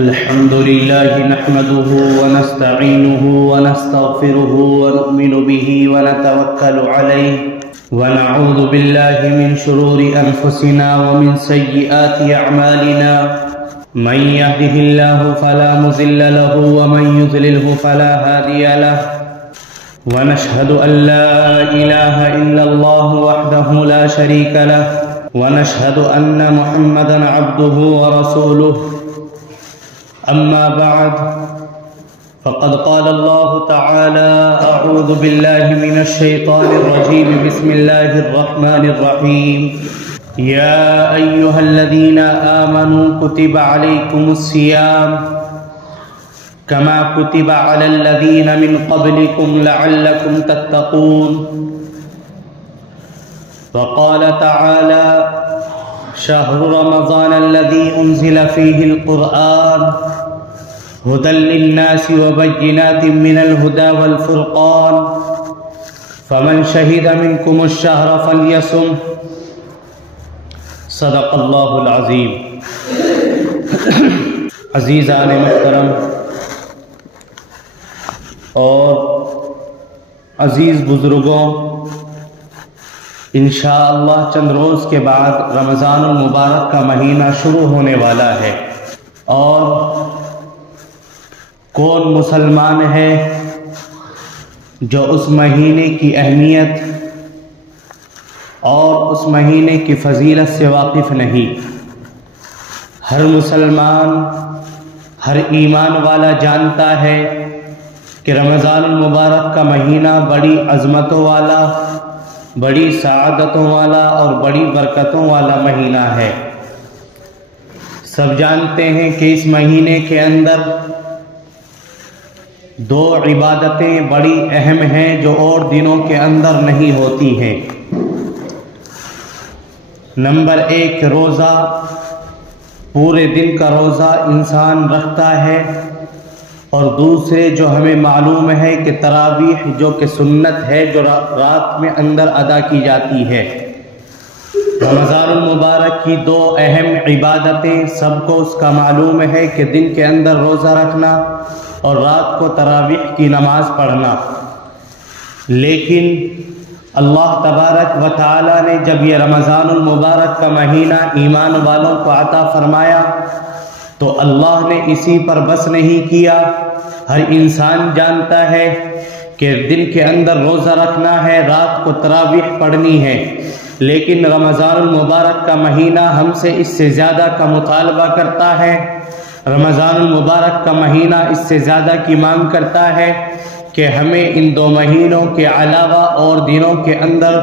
الحمد لله نحمده ونستعينه ونستغفره ونؤمن به ونتوكل عليه ونعوذ بالله من شرور أنفسنا ومن سيئات أعمالنا من يهده الله فلا مضل له ومن يضلله فلا هادي له ونشهد أن لا إله إلا الله وحده لا شريك له ونشهد أن محمدا عبده ورسوله أما بعد فقد قال الله تعالى أعوذ بالله من الشيطان الرجيم بسم الله الرحمن الرحيم يا أيها الذين آمنوا كتب عليكم الصيام كما كتب على الذين من قبلكم لعلكم تتقون وقال تعالى شهر رمضان الذي أنزل فيه القرآن هدى للناس وبينات من الهدى والفرقان فمن شهد منكم الشهر فليصم صدق الله العظيم. عزیزان محترم اور عزیز بزرگوں، انشاءاللہ چند روز کے بعد رمضان المبارک کا مہینہ شروع ہونے والا ہے، اور کون مسلمان ہے جو اس مہینے کی اہمیت اور اس مہینے کی فضیلت سے واقف نہیں؟ ہر مسلمان، ہر ایمان والا جانتا ہے کہ رمضان المبارک کا مہینہ بڑی عظمتوں والا، بڑی سعادتوں والا اور بڑی برکتوں والا مہینہ ہے۔ سب جانتے ہیں کہ اس مہینے کے اندر دو عبادتیں بڑی اہم ہیں جو اور دنوں کے اندر نہیں ہوتی ہیں۔ نمبر 1 روزہ، پورے دن کا روزہ انسان رکھتا ہے، اور دوسرے جو ہمیں معلوم ہے کہ تراویح جو کہ سنت ہے جو رات میں اندر ادا کی جاتی ہے۔ رمضان المبارک کی دو اہم عبادتیں سب کو اس کا معلوم ہے کہ دن کے اندر روزہ رکھنا اور رات کو تراویح کی نماز پڑھنا، لیکن اللہ تبارک و تعالی نے جب یہ رمضان المبارک کا مہینہ ایمان والوں کو عطا فرمایا تو اللہ نے اسی پر بس نہیں کیا۔ ہر انسان جانتا ہے کہ دن کے اندر روزہ رکھنا ہے، رات کو تراویح پڑھنی ہے، لیکن رمضان المبارک کا مہینہ ہم سے اس سے زیادہ کا مطالبہ کرتا ہے۔ رمضان المبارک کا مہینہ اس سے زیادہ کی مانگ کرتا ہے کہ ہمیں ان دو مہینوں کے علاوہ اور دنوں کے اندر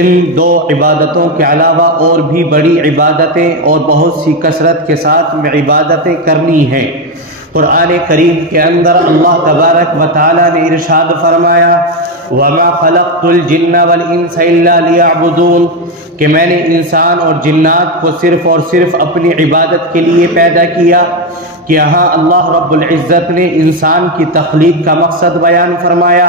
ان دو عبادتوں کے علاوہ اور بھی بڑی عبادتیں اور بہت سی کثرت کے ساتھ میں عبادتیں کرنی ہیں۔ قرآن کریم کے اندر اللہ تبارک و تعالی نے ارشاد فرمایا وَمَا خَلَقْتُ الْجِنَّ وَالْإِنسَ إِلَّا لِيَعْبُدُونَ، کہ میں نے انسان اور جنات کو صرف اور صرف اپنی عبادت کے لیے پیدا کیا۔ کہ یہاں اللہ رب العزت نے انسان کی تخلیق کا مقصد بیان فرمایا،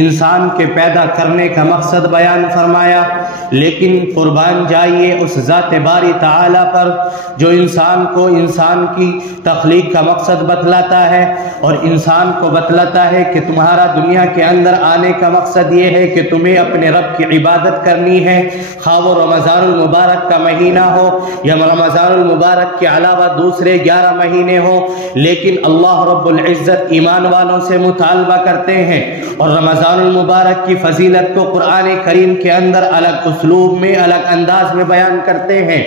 انسان کے پیدا کرنے کا مقصد بیان فرمایا، لیکن قربان جائیے اس ذات باری تعالی پر جو انسان کو انسان کی تخلیق کا مقصد بتلاتا ہے اور انسان کو بتلاتا ہے کہ تمہارا دنیا کے اندر آنے کا مقصد یہ ہے کہ تمہیں اپنے رب کی عبادت کرنی ہے، خواہ وہ رمضان المبارک کا مہینہ ہو یا رمضان المبارک کے علاوہ دوسرے 11 مہینے ہو، لیکن اللہ رب العزت ایمان والوں سے مطالبہ کرتے ہیں اور رمضان المبارک کی فضیلت کو قرآن کریم کے اندر الگ اسلوب میں، الگ انداز میں بیان کرتے ہیں۔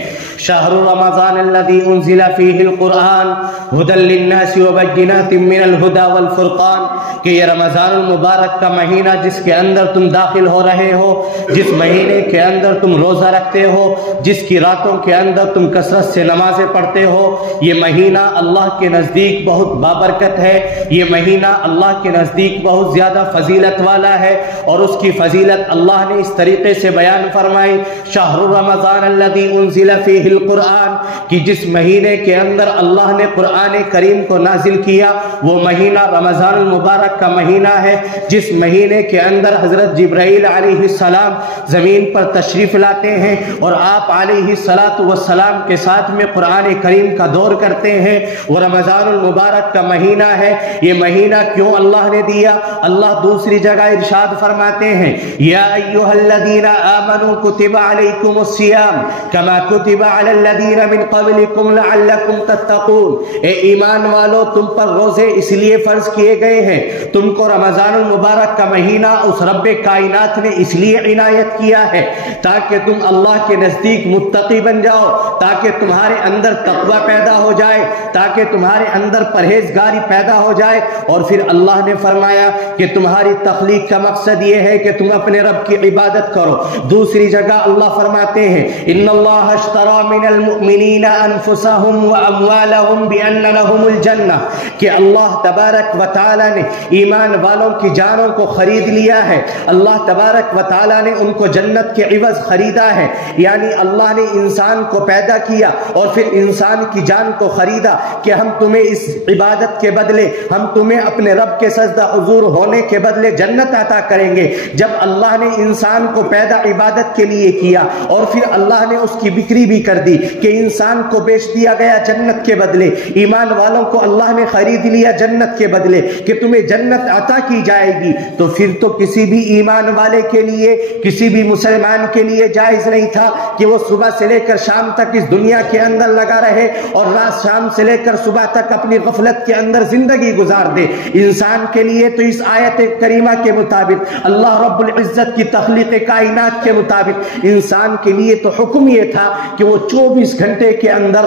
شہر رمضان الذی انزل فیہ القرآن ھدی للناس وبینات من الھدی والفرقان، کہ یہ رمضان المبارک کا مہینہ جس کے اندر تم داخل ہو رہے ہو، جس مہینے کے اندر تم روزہ رکھتے ہو، جس کی راتوں کے اندر تم کثرت سے نمازیں پڑھتے ہو، یہ مہینہ اللہ کے نزدیک بہت بابرکت ہے، یہ مہینہ اللہ کے نزدیک بہت زیادہ فضیلت والا ہے، اور اس کی فضیلت اللہ نے اس طریقے سے بیان بیان فرمائی شہر رمضان الذی انزل فیہ القرآن کہ جس مہینے کے اندر اللہ نے قرآن کریم کو نازل کیا وہ مہینہ رمضان المبارک کا مہینہ ہے، جس مہینے کے اندر حضرت جبرائیل علیہ السلام زمین پر تشریف لاتے ہیں اور آپ علیہ السلام کے ساتھ میں قرآن کریم کا دور کرتے ہیں۔ وہ رمضان المبارک کا مہینہ ہے۔ یہ مہینہ کیوں اللہ نے دیا؟ اللہ دوسری جگہ ارشاد فرماتے ہیں یا ایھا الذین آمنوا کتب علیکم الصیام کما کتب علی الذین من قبلکم لعلکم تتقون، اے ایمان والو تم پر روزے اس لیے فرض کیے گئے ہیں، تم کو رمضان المبارک کا مہینہ اس رب کائنات نے اس لیے عنایت کیا ہے تاکہ تم اللہ کے نزدیک متقی بن جاؤ، تاکہ تمہارے اندر تقوی پیدا ہو جائے، تاکہ تمہارے اندر پرہیزگاری پیدا ہو جائے۔ اور پھر اللہ نے فرمایا کہ تمہاری تخلیق کا مقصد یہ ہے کہ تم اپنے رب کی عبادت کرو۔ دوسری جگہ اللہ فرماتے ہیں ان اللہ اشتری من المؤمنین انفسهم واموالهم بان لهم الجنہ، کہ اللہ تبارک و تعالی نے ایمان والوں کی جانوں کو خرید لیا ہے، اللہ تبارک و تعالی نے ان کو جنت کے عوض خریدا ہے۔ یعنی اللہ نے انسان کو پیدا کیا اور پھر انسان کی جان کو خریدا کہ ہم تمہیں اس عبادت کے بدلے، ہم تمہیں اپنے رب کے سجدہ حضور ہونے کے بدلے جنت عطا کریں گے۔ جب اللہ نے انسان کو پیدا عبادت کے لیے کیا اور پھر اللہ نے اس کی بکری بھی کر دی کہ انسان کو بیچ دیا گیا جنت کے بدلے، ایمان والوں کو اللہ نے خرید لیا جنت کے بدلے کہ تمہیں جنت عطا کی جائے گی، تو پھر تو کسی بھی ایمان والے کے لیے، کسی بھی مسلمان کے لیے جائز نہیں تھا کہ وہ صبح سے لے کر شام تک اس دنیا کے اندر لگا رہے اور رات شام سے لے کر صبح تک اپنی غفلت کے اندر زندگی گزار دے۔ انسان کے لیے تو اس آیت کریمہ کے مطابق، اللہ رب العزت کی تخلیق کائنات کے مطابق، انسان کے لیے تو حکم یہ تھا کہ وہ 24 گھنٹے کے اندر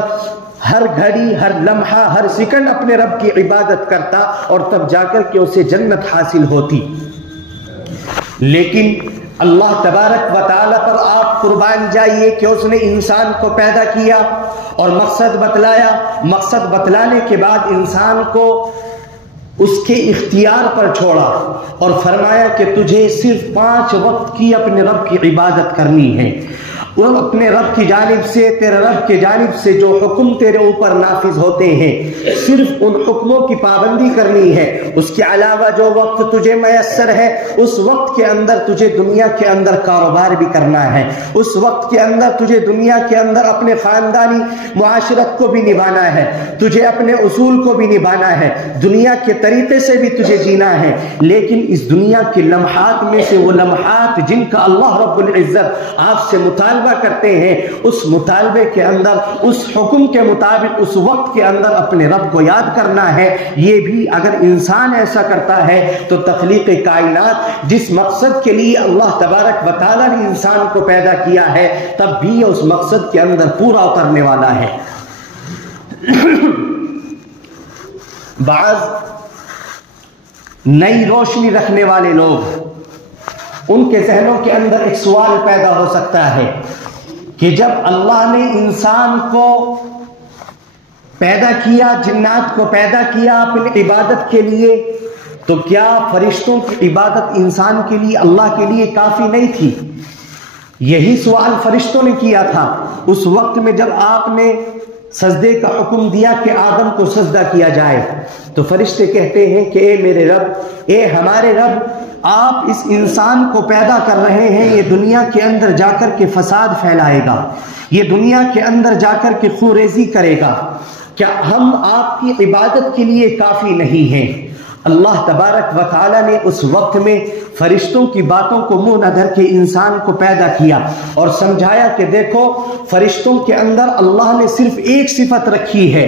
ہر گھڑی، ہر لمحہ، ہر سیکنڈ اپنے رب کی عبادت کرتا اور تب جا کر کے اسے جنت حاصل ہوتی۔ لیکن اللہ تبارک و تعالی پر آپ قربان جائیے کہ اس نے انسان کو پیدا کیا اور مقصد بتلایا، مقصد بتلانے کے بعد انسان کو اس کے اختیار پر چھوڑا اور فرمایا کہ تجھے صرف 5 وقت کی اپنے رب کی عبادت کرنی ہے، اور اپنے رب کی جانب سے، تیرے رب کی جانب سے جو حکم تیرے اوپر نافذ ہوتے ہیں صرف ان حکموں کی پابندی کرنی ہے۔ اس کے علاوہ جو وقت تجھے میسر ہے اس وقت کے اندر تجھے دنیا کے اندر کاروبار بھی کرنا ہے، اس وقت کے اندر تجھے دنیا کے اندر اپنے خاندانی معاشرت کو بھی نبھانا ہے، تجھے اپنے اصول کو بھی نبھانا ہے، دنیا کے طریقے سے بھی تجھے جینا ہے۔ لیکن اس دنیا کے لمحات میں سے وہ لمحات جن کا اللہ رب العزت آپ سے مطالبہ کرتے ہیں، اس مطالبے کے اندر، اس حکم کے مطابق، اس وقت کے اندر اپنے رب کو یاد کرنا ہے۔ یہ بھی اگر انسان ایسا کرتا ہے تو تخلیق کائنات جس مقصد کے لیے اللہ تبارک و تعالی نے انسان کو پیدا کیا ہے تب بھی اس مقصد کے اندر پورا اترنے والا ہے۔ بعض نئی روشنی رکھنے والے لوگ، ان کے ذہنوں کے اندر ایک سوال پیدا ہو سکتا ہے کہ جب اللہ نے انسان کو پیدا کیا، جنات کو پیدا کیا اپنی عبادت کے لیے، تو کیا فرشتوں کی عبادت انسان کے لیے، اللہ کے لیے کافی نہیں تھی؟ یہی سوال فرشتوں نے کیا تھا اس وقت میں جب آپ نے سجدے کا حکم دیا کہ آدم کو سجدہ کیا جائے، تو فرشتے کہتے ہیں کہ اے میرے رب، اے ہمارے رب، آپ اس انسان کو پیدا کر رہے ہیں، یہ دنیا کے اندر جا کر کے فساد پھیلائے گا، یہ دنیا کے اندر جا کر کے خوریزی کرے گا، کیا ہم آپ کی عبادت کے لیے کافی نہیں ہیں؟ اللہ تبارک و تعالی نے اس وقت میں فرشتوں کی باتوں کو منہ نہ دھر کے انسان کو پیدا کیا اور سمجھایا کہ دیکھو، فرشتوں کے اندر اللہ نے صرف ایک صفت رکھی ہے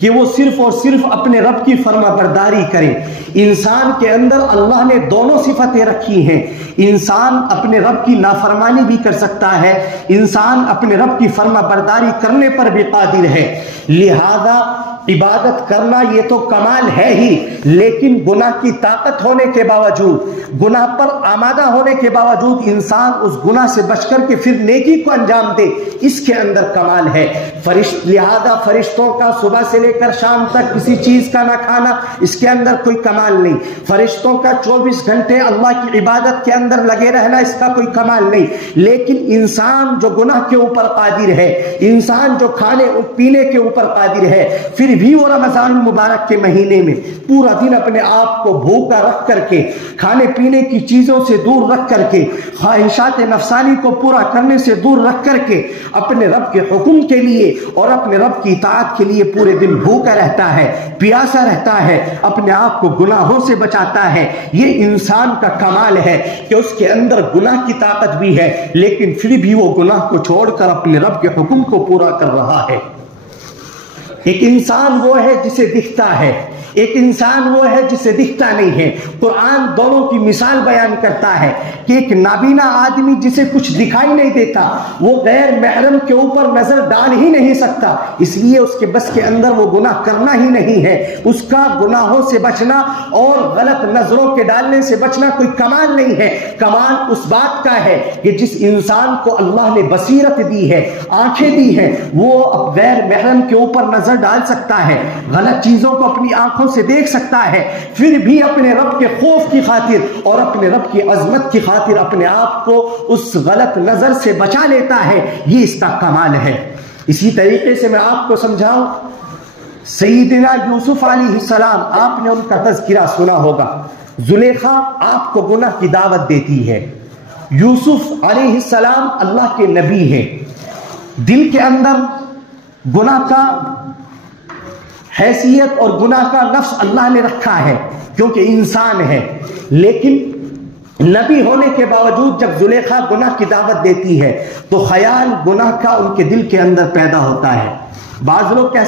کہ وہ صرف اور صرف اپنے رب کی فرما برداری کرے۔ انسان کے اندر اللہ نے دونوں صفتیں رکھی ہیں، انسان اپنے رب کی نافرمانی بھی کر سکتا ہے، انسان اپنے رب کی فرما برداری کرنے پر بھی قادر ہے۔ لہذا عبادت کرنا یہ تو کمال ہے ہی، لیکن گناہ کی طاقت ہونے کے باوجود، گناہ پر آمادہ ہونے کے باوجود انسان اس گناہ سے بچ کر کے پھر نیکی کو انجام دے، اس کے اندر کمال ہے۔ لہذا فرشتوں کا صبح سے لے کر شام تک کسی چیز کا نہ کھانا، اس کے اندر کوئی کمال نہیں۔ فرشتوں کا 24 گھنٹے اللہ کی عبادت کے اندر لگے رہنا، اس کا کوئی کمال نہیں۔ لیکن انسان جو گناہ کے اوپر قادر ہے، انسان جو کھانے پینے کے اوپر قادر ہے، پھر بھی وہ رمضان المبارک کے مہینے میں پورا دن اپنے آپ کو بھوکا رکھ کر کے، کھانے پینے کی چیزوں سے دور رکھ کر کے، خواہشات نفسانی کو پورا کرنے سے دور رکھ کر کے، اپنے رب کے حکم کے لیے اور اپنے رب کی اطاعت کے لیے پورے دن بھوکا رہتا ہے، پیاسا رہتا ہے، اپنے آپ کو گناہوں سے بچاتا ہے۔ یہ انسان کا کمال ہے کہ اس کے اندر گناہ کی طاقت بھی ہے، لیکن پھر بھی وہ گناہ کو چھوڑ کر اپنے رب کے حکم کو پورا کر رہا ہے۔ ایک انسان وہ ہے جسے دکھتا ہے، ایک انسان وہ ہے جسے دکھتا نہیں ہے۔ قرآن دونوں کی مثال بیان کرتا ہے کہ ایک نابینا آدمی جسے کچھ دکھائی نہیں دیتا، وہ غیر محرم کے اوپر نظر ڈال ہی نہیں سکتا، اس لیے اس کے بس کے اندر وہ گناہ کرنا ہی نہیں ہے۔ اس کا گناہوں سے بچنا اور غلط نظروں کے ڈالنے سے بچنا کوئی کمال نہیں ہے۔ کمال اس بات کا ہے کہ جس انسان کو اللہ نے بصیرت دی ہے، آنکھیں دی ہیں، وہ اب غیر محرم کے اوپر نظر ڈال سکتا ہے، غلط چیزوں کو اپنی آنکھوں سے دیکھ سکتا ہے، پھر بھی اپنے رب کے خوف کی خاطر اور اپنے رب کی عظمت کی خاطر اپنے آپ کو اس غلط نظر سے بچا لیتا ہے۔ یہ اس کا کمال ہے۔ اسی طریقے سے میں آپ کو سمجھاؤں، سیدنا یوسف علیہ السلام، آپ نے ان کا تذکرہ سنا ہوگا۔ زلیخا آپ کو گناہ کی دعوت دیتی ہے، یوسف علیہ السلام اللہ کے نبی ہیں، دل کے اندر گناہ کا حیثیت اور گناہ کا نفس اللہ نے رکھا ہے کیونکہ انسان ہے، لیکن نبی ہونے کے باوجود جب زلیخا گناہ کی دعوت دیتی ہے تو خیال گناہ کا ان کے دل کے اندر پیدا ہوتا ہے۔ بعض لوگ کہہ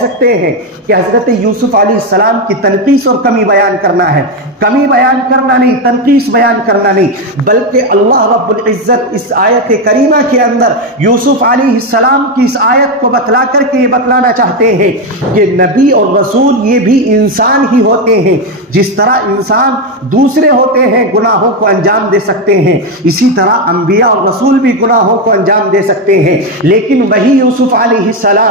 سکتے ہیں کہ حضرت یوسف علیہ السلام کی تنقیص اور کمی بیان کرنا ہے۔ کمی بیان کرنا نہیں، تنقیص بیان کرنا نہیں، بلکہ اللہ رب العزت اس آیت کریمہ کے اندر یوسف علیہ السلام کی اس آیت کو بتلا کر کے یہ بتلانا چاہتے ہیں کہ نبی اور رسول یہ بھی انسان ہی ہوتے ہیں، جس طرح انسان دوسرے ہوتے ہیں گناہوں کو انجام دے سکتے ہیں، اسی طرح انبیاء اور رسول بھی گناہوں کو انجام دے سکتے ہیں۔ لیکن وہی یوسف علیہ السلام،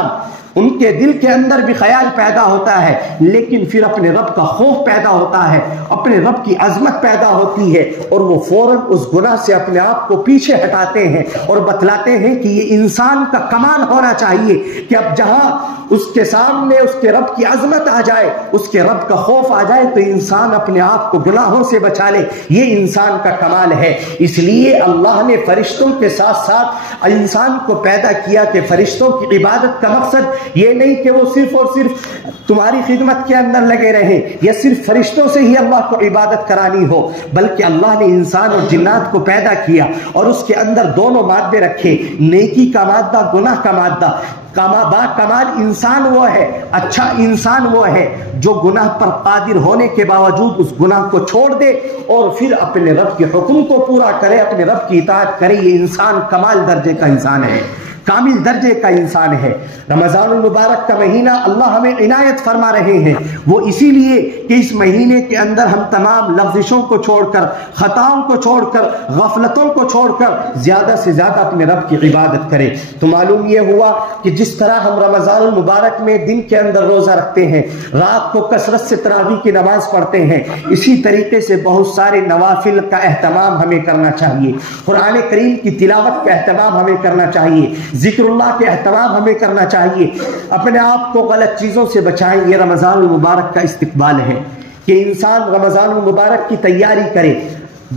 ان کے دل کے اندر بھی خیال پیدا ہوتا ہے، لیکن پھر اپنے رب کا خوف پیدا ہوتا ہے، اپنے رب کی عظمت پیدا ہوتی ہے، اور وہ فوراً اس گناہ سے اپنے آپ کو پیچھے ہٹاتے ہیں اور بتلاتے ہیں کہ یہ انسان کا کمال ہونا چاہیے کہ اب جہاں اس کے سامنے اس کے رب کی عظمت آ جائے، اس کے رب کا خوف آ جائے، تو انسان اپنے آپ کو گناہوں سے بچا لے۔ یہ انسان کا کمال ہے۔ اس لیے اللہ نے فرشتوں کے ساتھ ساتھ انسان کو پیدا کیا کہ فرشتوں کی عبادت کا مقصد یہ نہیں کہ وہ صرف اور صرف تمہاری خدمت کے اندر لگے رہیں یا صرف فرشتوں سے ہی اللہ کو عبادت کرانی ہو، بلکہ اللہ نے انسان اور جنات کو پیدا کیا اور اس کے اندر دونوں مادے رکھے، نیکی کا مادہ، گناہ کا مادہ۔ کمال انسان وہ ہے، اچھا انسان وہ ہے جو گناہ پر قادر ہونے کے باوجود اس گناہ کو چھوڑ دے اور پھر اپنے رب کے حکم کو پورا کرے، اپنے رب کی اطاعت کرے۔ یہ انسان کمال درجے کا انسان ہے، کامل درجے کا انسان ہے۔ رمضان المبارک کا مہینہ اللہ ہمیں عنایت فرما رہے ہیں، وہ اسی لیے کہ اس مہینے کے اندر ہم تمام لغزشوں کو چھوڑ کر، خطاؤں کو چھوڑ کر، غفلتوں کو چھوڑ کر زیادہ سے زیادہ اپنے رب کی عبادت کریں۔ تو معلوم یہ ہوا کہ جس طرح ہم رمضان المبارک میں دن کے اندر روزہ رکھتے ہیں، رات کو کثرت سے تراویح کی نماز پڑھتے ہیں، اسی طریقے سے بہت سارے نوافل کا اہتمام ہمیں کرنا چاہیے، قرآن کریم کی تلاوت کا اہتمام ہمیں کرنا چاہیے، ذکر اللہ کے اہتمام ہمیں کرنا چاہیے، اپنے آپ کو غلط چیزوں سے بچائیں۔ یہ رمضان المبارک کا استقبال ہے کہ انسان رمضان المبارک کی تیاری کرے،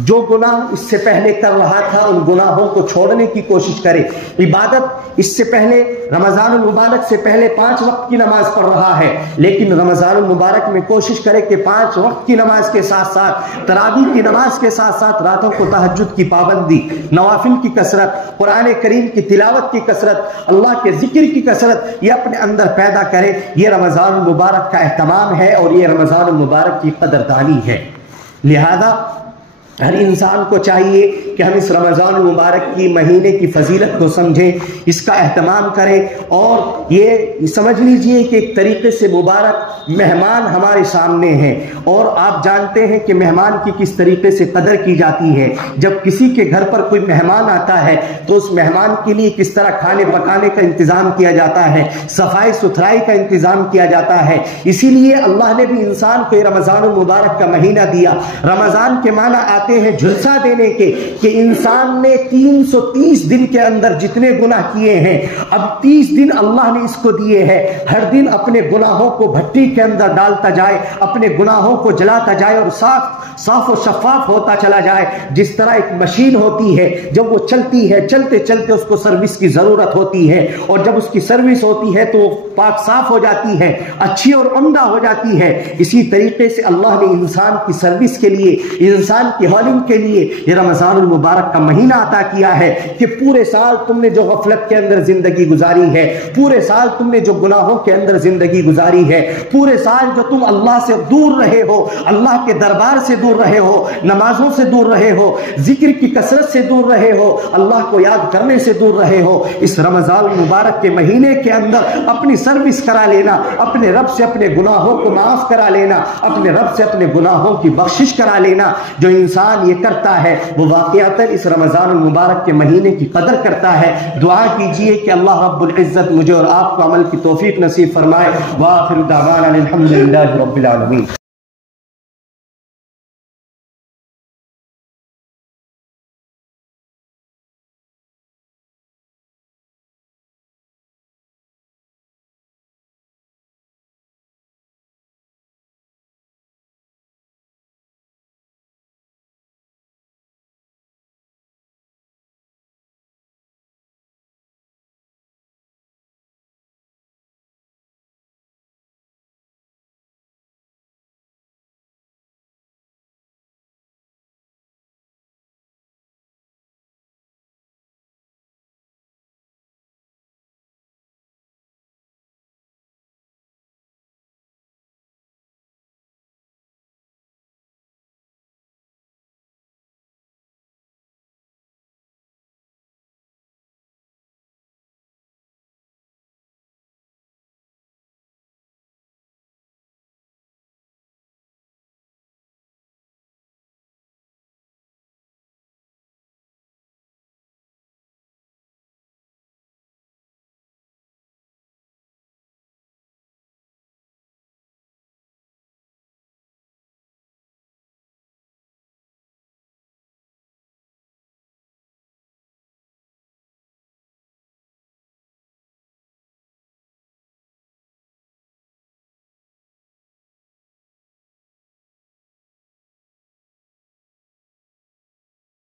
جو گناہ اس سے پہلے کر رہا تھا ان گناہوں کو چھوڑنے کی کوشش کرے، عبادت اس سے پہلے رمضان المبارک سے پہلے 5 وقت کی نماز پڑھ رہا ہے، لیکن رمضان المبارک میں کوشش کرے کہ 5 وقت کی نماز کے ساتھ ساتھ تراویح کی نماز کے ساتھ ساتھ راتوں کو تہجد کی پابندی، نوافل کی کثرت، قرآن کریم کی تلاوت کی کثرت، اللہ کے ذکر کی کثرت یہ اپنے اندر پیدا کرے۔ یہ رمضان المبارک کا اہتمام ہے اور یہ رمضان المبارک کی قدردانی ہے۔ لہذا ہر انسان کو چاہیے کہ ہم اس رمضان المبارک کی مہینے کی فضیلت کو سمجھیں، اس کا اہتمام کریں، اور یہ سمجھ لیجئے کہ ایک طریقے سے مبارک مہمان ہمارے سامنے ہیں، اور آپ جانتے ہیں کہ مہمان کی کس طریقے سے قدر کی جاتی ہے۔ جب کسی کے گھر پر کوئی مہمان آتا ہے تو اس مہمان کے لیے کس طرح کھانے پکانے کا انتظام کیا جاتا ہے، صفائی ستھرائی کا انتظام کیا جاتا ہے۔ اسی لیے اللہ نے بھی انسان کو رمضان المبارک کا مہینہ دیا۔ رمضان کے معنی آتے ہیں جھلسا دینے کے، کہ انسان نے 330 دن کے اندر جتنے گناہ کیے ہیں، اب 30 دن اللہ نے اس کو دیے ہیں، ہر دن اپنے گناہوں کو بھٹی کے اندر ڈالتا جائے، اپنے گناہوں کو جلاتا جائے اور صاف و شفاف ہوتا چلا جائے۔ جس طرح ایک مشین ہوتی ہے، جب وہ چلتی ہے، چلتے چلتے اس کو سروس کی ضرورت ہوتی ہے، اور جب اس کی سروس ہوتی ہے تو وہ پاک صاف ہو جاتی ہے، اچھی اور عمدہ ہو جاتی ہے۔ اسی طریقے سے اللہ نے انسان کی سروس کے لیے، انسان کی ہالنگ کے لیے یہ رمضان المبارک کا مہینہ عطا کیا ہے، کہ پورے سال تم نے جو غفلت کے اندر زندگی گزاری ہے، پورے سال تم نے جو گناہوں کے اندر زندگی گزاری ہے، پورے سال جو تم اللہ سے دور رہے ہو، اللہ کے دربار سے دور رہے ہو، نمازوں سے دور رہے ہو، ذکر کی کثرت سے دور رہے ہو، اللہ کو یاد کرنے سے دور رہے ہو، اس رمضان المبارک کے مہینے کے اندر اپنی سروس کرا لینا، اپنے رب سے اپنے گناہوں کو معاف کرا لینا، اپنے رب سے اپنے گناہوں کی بخشش کرا لینا۔ جو انسان یہ کرتا ہے وہ واقعتاً اس رمضان المبارک کے مہینے کی قدر کرتا ہے۔ دعا کیجئے کہ اللہ رب العزت مجھے اور آپ کو عمل کی توفیق نصیب فرمائے۔ وآخر دعوانا الحمدللہ رب العالمین۔